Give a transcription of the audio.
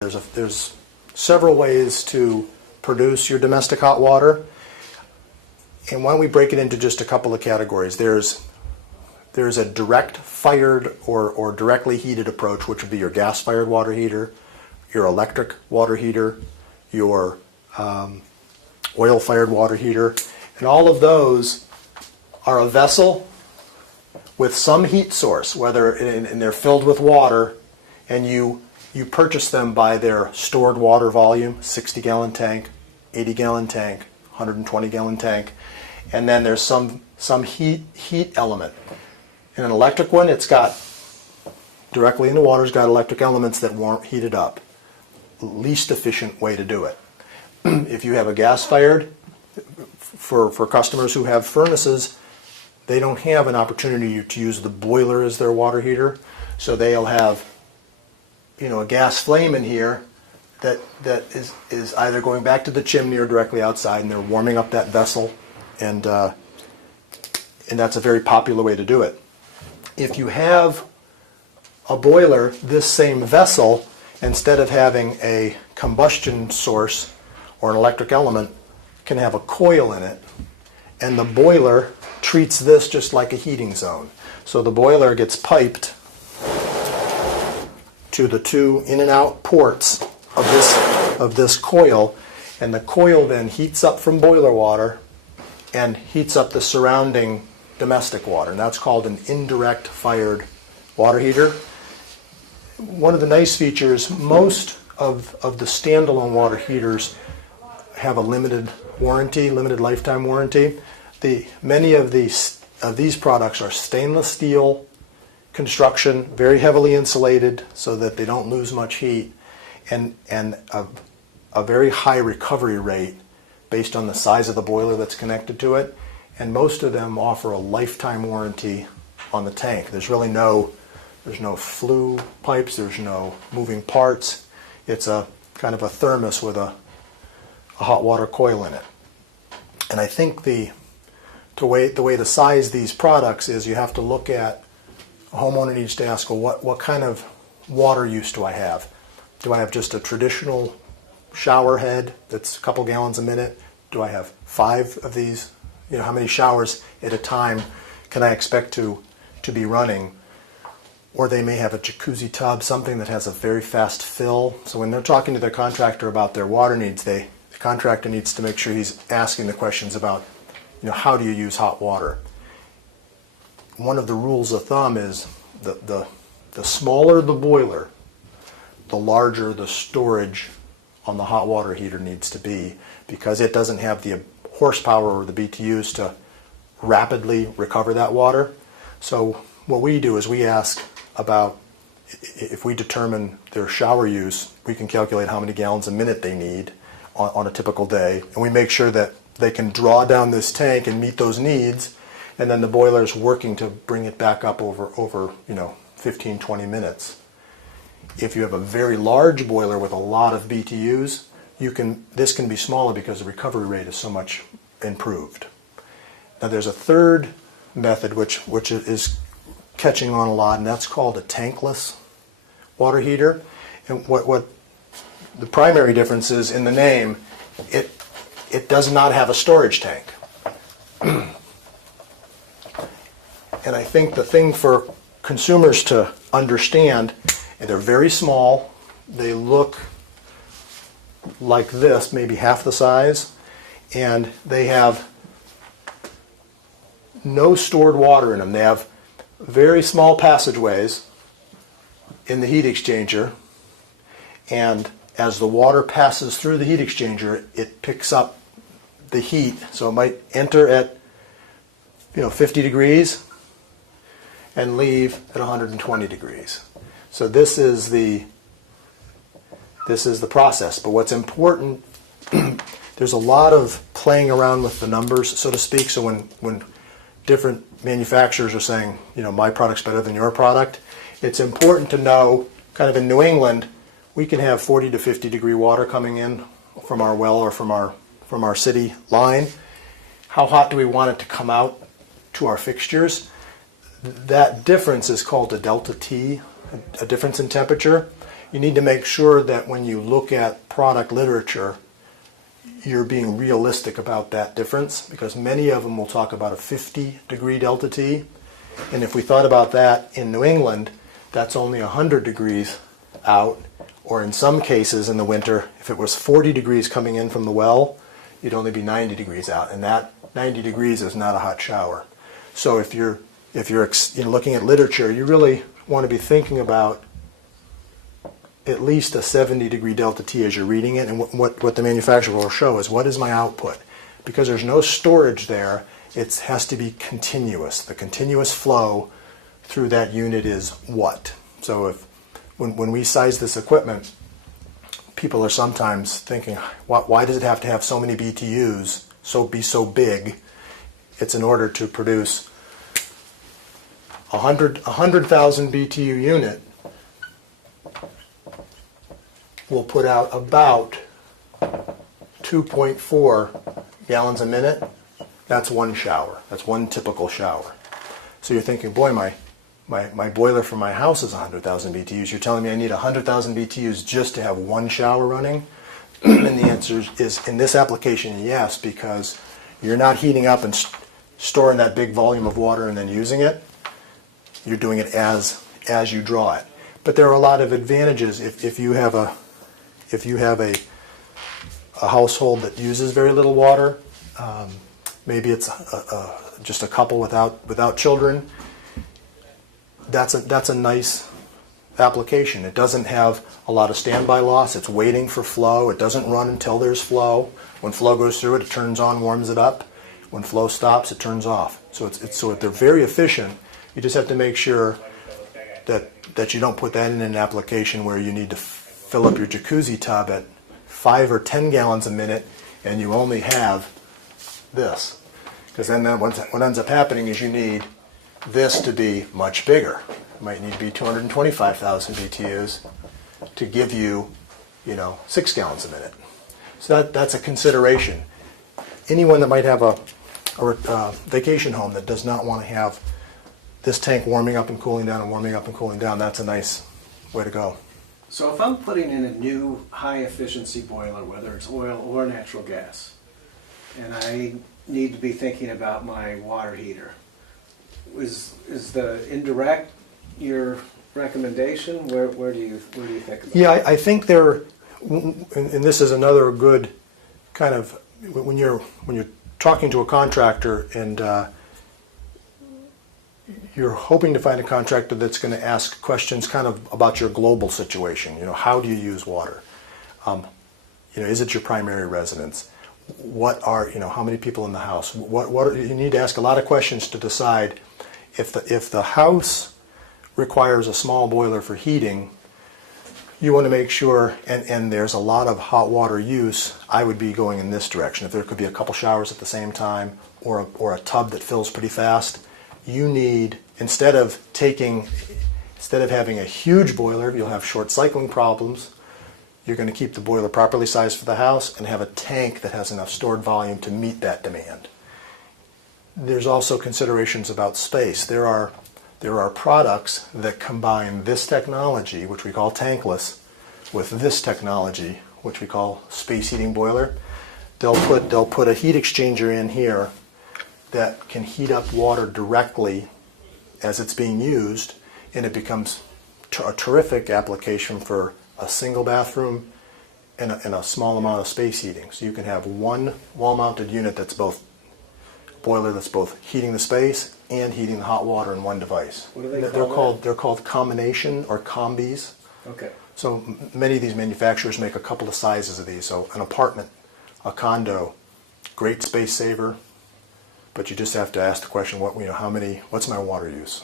There's several ways to produce your domestic hot water, and why don't we break it into just a couple of categories. There's a direct fired or directly heated approach, which would be your gas fired water heater, your electric water heater, your oil fired water heater, and all of those are a vessel with some heat source, and they're filled with water, and you purchase them by their stored water volume, 60-gallon tank, 80-gallon tank, 120-gallon tank, and then there's some heat element. In an electric one, it's got directly in the water, it's got electric elements that won't heat it up. Least efficient way to do it. If you have a gas-fired, for customers who have furnaces, they don't have an opportunity to use the boiler as their water heater, so they'll have a gas flame in here that is either going back to the chimney or directly outside, and they're warming up that vessel, and that's a very popular way to do it. If you have a boiler, this same vessel, instead of having a combustion source or an electric element, can have a coil in it, and the boiler treats this just like a heating zone. So the boiler gets piped to the two in and out ports of this coil, and the coil then heats up from boiler water and heats up the surrounding domestic water, and that's called an indirect fired water heater. One of the nice features, most of the standalone water heaters have a limited lifetime warranty. Many of these products are stainless steel construction, very heavily insulated so that they don't lose much heat, and a very high recovery rate based on the size of the boiler that's connected to it. And most of them offer a lifetime warranty on the tank. There's no flue pipes, there's no moving parts. It's a kind of a thermos with a hot water coil in it. And I think the way to size these products is you have to look at, a homeowner needs to ask, well, what kind of water use do I have? Do I have just a traditional shower head that's a couple gallons a minute? Do I have 5 of these? How many showers at a time can I expect to be running? Or they may have a jacuzzi tub, something that has a very fast fill. So when they're talking to their contractor about their water needs, the contractor needs to make sure he's asking the questions about, how do you use hot water? One of the rules of thumb is the smaller the boiler, the larger the storage on the hot water heater needs to be, because it doesn't have the horsepower or the BTUs to rapidly recover that water. So what we do is we ask about, if we determine their shower use, we can calculate how many gallons a minute they need on a typical day, and we make sure that they can draw down this tank and meet those needs, and then the boiler is working to bring it back up over 15, 20 minutes. If you have a very large boiler with a lot of BTUs, this can be smaller because the recovery rate is so much improved. Now there's a third method which is catching on a lot, and that's called a tankless water heater. And what the primary difference is in the name, it does not have a storage tank. And I think the thing for consumers to understand, and they're very small, they look like this, maybe half the size, and they have no stored water in them. They have very small passageways in the heat exchanger, and as the water passes through the heat exchanger, it picks up the heat. So it might enter at 50 degrees and leave at 120 degrees. So this is the process. But what's important, there's a lot of playing around with the numbers, so to speak. So when different manufacturers are saying, my product's better than your product, it's important to know, kind of in New England, we can have 40 to 50 degree water coming in from our well or from our city line. How hot do we want it to come out to our fixtures? That difference is called a delta T, a difference in temperature. You need to make sure that when you look at product literature, you're being realistic about that difference, because many of them will talk about a 50-degree delta T. And if we thought about that in New England, that's only 100 degrees out, or in some cases in the winter, if it was 40 degrees coming in from the well, you'd only be 90 degrees out, and that 90 degrees is not a hot shower. So if you're looking at literature, you really want to be thinking about at least a 70-degree delta T as you're reading it, and what the manufacturer will show is, what is my output? Because there's no storage there, it has to be continuous. The continuous flow through that unit is what? So when we size this equipment, people are sometimes thinking, why does it have to have so many BTUs, be so big? It's in order to produce 100,000 BTU unit will put out about 2.4 gallons a minute. That's one shower. That's one typical shower. So you're thinking, boy, my boiler for my house is 100,000 BTUs. You're telling me I need 100,000 BTUs just to have one shower running? And the answer is, in this application, yes, because you're not heating up and storing that big volume of water and then using it. You're doing it as you draw it. But there are a lot of advantages if you have a household that uses very little water. Maybe it's just a couple without children. That's a nice application. It doesn't have a lot of standby loss. It's waiting for flow. It doesn't run until there's flow. When flow goes through it, it turns on, warms it up. When flow stops, it turns off. So they're very efficient. You just have to make sure that you don't put that in an application where you need to fill up your jacuzzi tub at 5 or 10 gallons a minute and you only have this. Because then what ends up happening is you need this to be much bigger. It might need to be 225,000 BTUs to give you, 6 gallons a minute. So that's a consideration. Anyone that might have a vacation home that does not want to have this tank warming up and cooling down and warming up and cooling down, that's a nice way to go. So if I'm putting in a new high-efficiency boiler, whether it's oil or natural gas, and I need to be thinking about my water heater, is the indirect your recommendation? Where do you think about it? Yeah, I think and this is another good kind of, when you're talking to a contractor and you're hoping to find a contractor that's going to ask questions kind of about your global situation. How do you use water? Is it your primary residence? How many people in the house? You need to ask a lot of questions to decide if the house requires a small boiler for heating. You want to make sure, and there's a lot of hot water use, I would be going in this direction. If there could be a couple showers at the same time, or a tub that fills pretty fast, you need, instead of having a huge boiler, you'll have short cycling problems. You're going to keep the boiler properly sized for the house and have a tank that has enough stored volume to meet that demand. There's also considerations about space. There are products that combine this technology, which we call tankless, with this technology, which we call space heating boiler. They'll put a heat exchanger in here that can heat up water directly as it's being used, and it becomes a terrific application for a single bathroom and a small amount of space heating. So you can have one wall-mounted unit that's both boiler that's both heating the space and heating the hot water in one device. What do they call They're called combination or combis. Okay. So many of these manufacturers make a couple of sizes of these. So an apartment, a great space saver, but you just have to ask the question, what's my water use?